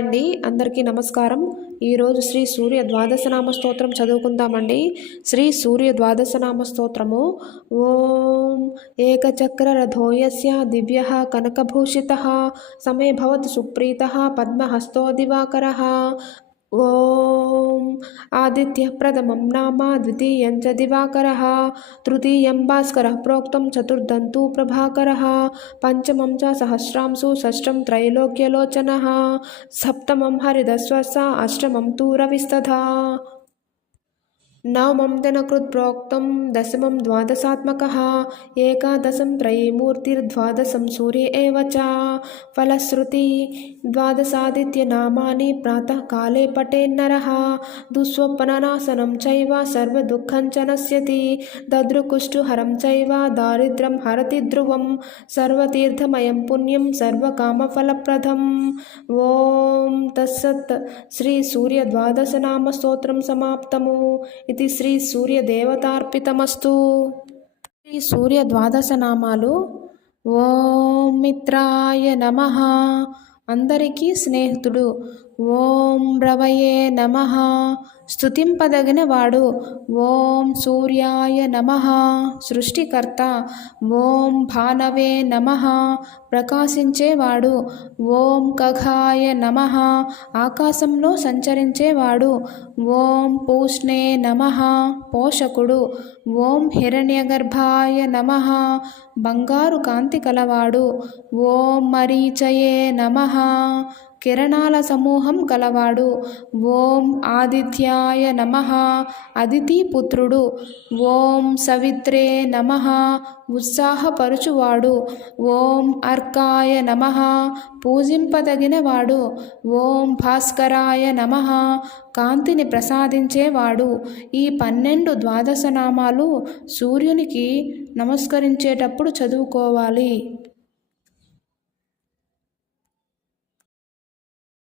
అండి, అందరికీ నమస్కారం. ఈరోజు శ్రీ సూర్య ద్వాదశనామ స్తోత్రం చదువుకుందామండి. శ్రీ సూర్య ద్వాదశనామ స్తోత్రము. ఓం ఏకచక్రరథోయస్య దివ్య కనకభూషిత సమే భవతు సుప్రీత పద్మహస్తో దివాకరః. ఓం ఆదిత్య ప్రథమం నామ ద్వితీయం చ దివాకరః తృతీయం భాస్కరః ప్రోక్తం చతుర్థం తు ప్రభాకరః పంచమం చ సహస్రాంశు షష్టం త్రైలోక్యలోచనః సప్తమం హరిదస్వస అష్టమం తు రవిస్తథా నవమం దినకృత్ ప్రోక్తం దశమం ద్వాదశాత్మకః ఏకాదశం త్రయీమూర్తిర్ద్వాదశం సూర్య ఏవ చ ఫలశ్రుతి ద్వాదశాదిత్య నామాని ప్రాతః కాలే పఠేన్నరః దుఃస్వప్ననాశనం చైవ సర్వదుఃఖం చ నశ్యతి దదృకుష్టుహరం చైవ దారిద్ర్యం హరతి ధ్రువం సర్వతీర్థమయం పుణ్యం సర్వకామఫలప్రదం. ఓం తత్సత్. శ్రీ సూర్య ద్వాదశనామ స్తోత్రం సమాప్తము. ఇది శ్రీ సూర్య దేవతార్పితమస్తు. శ్రీ సూర్య ద్వాదశనామాలు. ఓం మిత్రాయ నమః, అందరికీ స్నేహితుడు. ఓం రవయే నమః, స్తుతింపదగిన వాడు. ఓం సూర్యాయ నమః, సృష్టికర్త. ఓం భానవే నమః, ప్రకాశించేవాడు. ఓం ఖగాయ నమః, ఆకాశంలో సంచరించేవాడు. ఓం పూష్ణే నమః, పోషకుడు. ఓం హిరణ్యగర్భాయ నమః, బంగారు కాంతి కలవాడు. ఓం మరీచయే నమః, కిరణాల సమూహం కలవాడు. ఓం ఆదిత్యాయ నమః, అదితి పుత్రుడు. ఓం సవిత్రే నమః, ఉత్సాహపరుచువాడు. ఓం అర్కాయ నమః, పూజింపదగినవాడు. ఓం భాస్కరాయ నమః, కాంతిని ప్రసాదించేవాడు. ఈ 12 ద్వాదశనామాలు సూర్యునికి నమస్కరించేటప్పుడు చదువుకోవాలి.